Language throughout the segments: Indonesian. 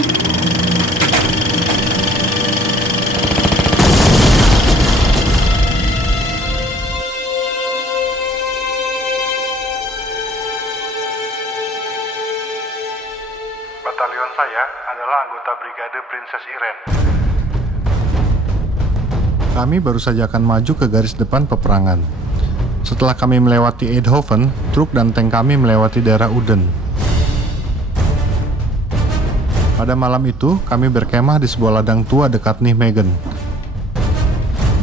Batalion saya adalah anggota Brigade Princess Iren. Kami baru saja akan maju ke garis depan peperangan. Setelah kami melewati Eindhoven, truk dan tank kami melewati daerah Uden. Pada malam itu, kami berkemah di sebuah ladang tua dekat Nijmegen.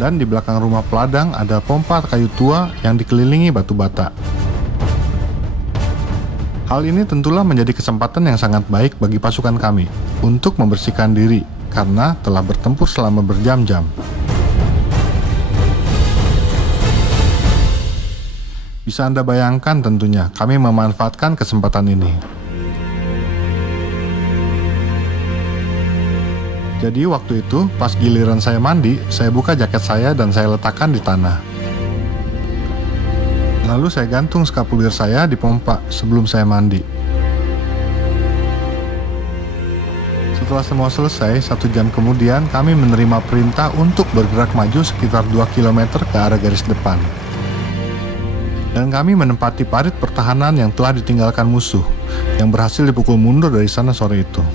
Dan di belakang rumah peladang ada pompa kayu tua yang dikelilingi batu bata. Hal ini tentulah menjadi kesempatan yang sangat baik bagi pasukan kami untuk membersihkan diri karena telah bertempur selama berjam-jam. Bisa Anda bayangkan tentunya kami memanfaatkan kesempatan ini. Jadi waktu itu pas giliran saya mandi, saya buka jaket saya dan saya letakkan di tanah. Lalu saya gantung skapulir saya di pompa sebelum saya mandi. Setelah semua selesai, 1 jam kemudian kami menerima perintah untuk bergerak maju sekitar 2 km ke arah garis depan. Dan kami menempati parit pertahanan yang telah ditinggalkan musuh, yang berhasil dipukul mundur dari sana sore itu.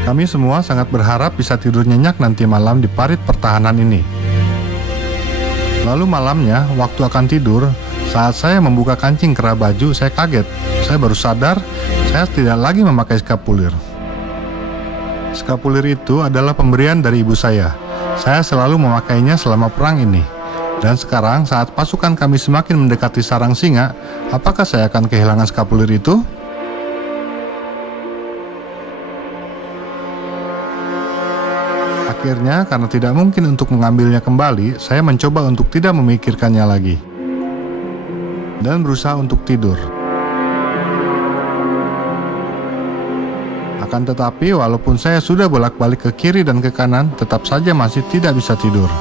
Kami semua sangat berharap bisa tidur nyenyak nanti malam di parit pertahanan ini. Lalu malamnya, waktu akan tidur, saat saya membuka kancing kerah baju, saya kaget. Saya baru sadar, saya tidak lagi memakai skapulir. Skapulir itu adalah pemberian dari ibu saya. Saya selalu memakainya selama perang ini. Dan sekarang saat pasukan kami semakin mendekati sarang singa, apakah saya akan kehilangan skapulir itu? Akhirnya, karena tidak mungkin untuk mengambilnya kembali, saya mencoba untuk tidak memikirkannya lagi. Dan berusaha untuk tidur. Akan tetapi, walaupun saya sudah bolak-balik ke kiri dan ke kanan, tetap saja masih tidak bisa tidur.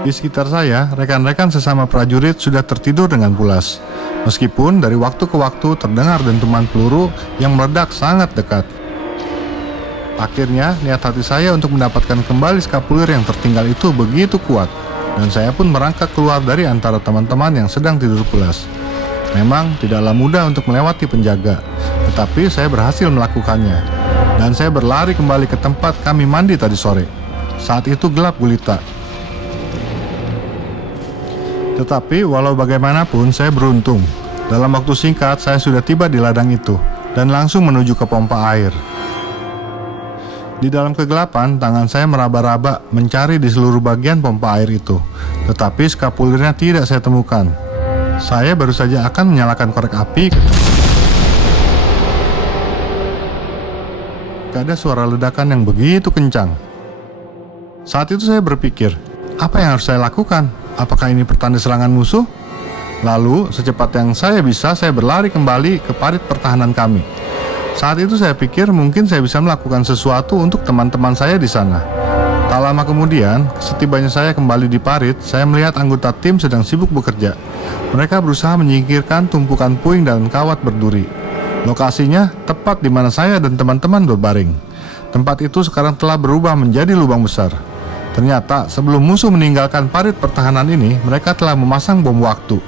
Di sekitar saya, rekan-rekan sesama prajurit sudah tertidur dengan pulas. Meskipun dari waktu ke waktu terdengar dentuman peluru yang meledak sangat dekat. Akhirnya, niat hati saya untuk mendapatkan kembali skapulir yang tertinggal itu begitu kuat. Dan saya pun merangkak keluar dari antara teman-teman yang sedang tidur pulas. Memang tidaklah mudah untuk melewati penjaga, tetapi saya berhasil melakukannya. Dan saya berlari kembali ke tempat kami mandi tadi sore. Saat itu gelap gulita. Tetapi walau bagaimanapun saya beruntung. Dalam waktu singkat saya sudah tiba di ladang itu dan langsung menuju ke pompa air. Di dalam kegelapan, tangan saya meraba-raba mencari di seluruh bagian pompa air itu. Tetapi skapulirnya tidak saya temukan. Saya baru saja akan menyalakan korek api. Ada suara ledakan yang begitu kencang. Saat itu saya berpikir, apa yang harus saya lakukan? Apakah ini pertanda serangan musuh? Lalu, secepat yang saya bisa, saya berlari kembali ke parit pertahanan kami. Saat itu saya pikir mungkin saya bisa melakukan sesuatu untuk teman-teman saya di sana. Tak lama kemudian, setibanya saya kembali di parit, saya melihat anggota tim sedang sibuk bekerja. Mereka berusaha menyingkirkan tumpukan puing dan kawat berduri. Lokasinya tepat di mana saya dan teman-teman berbaring. Tempat itu sekarang telah berubah menjadi lubang besar. Ternyata sebelum musuh meninggalkan parit pertahanan ini, mereka telah memasang bom waktu.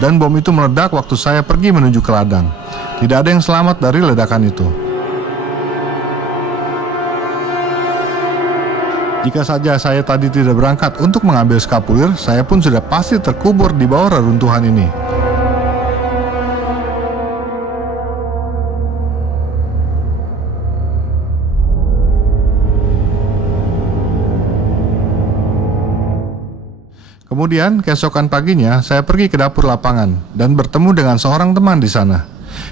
Dan bom itu meledak waktu saya pergi menuju ke ladang. Tidak ada yang selamat dari ledakan itu. Jika saja saya tadi tidak berangkat untuk mengambil skapulir, saya pun sudah pasti terkubur di bawah reruntuhan ini. Kemudian, keesokan paginya, saya pergi ke dapur lapangan dan bertemu dengan seorang teman di sana.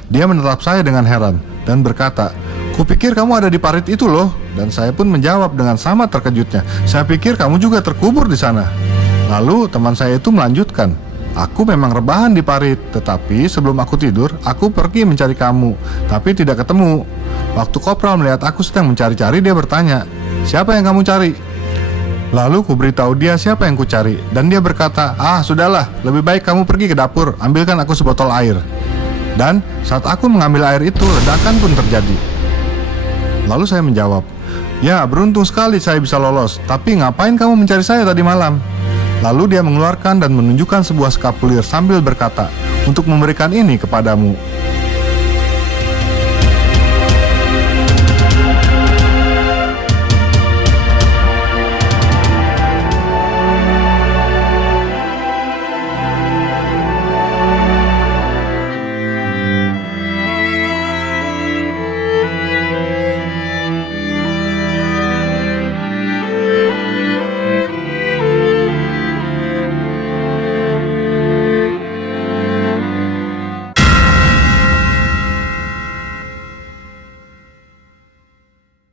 Dia menatap saya dengan heran dan berkata, "Kupikir kamu ada di parit itu loh." Dan saya pun menjawab dengan sama terkejutnya, "Saya pikir kamu juga terkubur di sana." Lalu teman saya itu melanjutkan, "Aku memang rebahan di parit, tetapi sebelum aku tidur, aku pergi mencari kamu, tapi tidak ketemu. Waktu Kopral melihat aku sedang mencari-cari, dia bertanya, 'Siapa yang kamu cari?' Lalu ku beritahu dia siapa yang ku cari, dan dia berkata, 'Ah, sudahlah, lebih baik kamu pergi ke dapur, ambilkan aku sebotol air.' Dan saat aku mengambil air itu, ledakan pun terjadi. Lalu saya menjawab, "Ya, beruntung sekali saya bisa lolos, tapi ngapain kamu mencari saya tadi malam?" Lalu dia mengeluarkan dan menunjukkan sebuah skapulir sambil berkata, "Untuk memberikan ini kepadamu."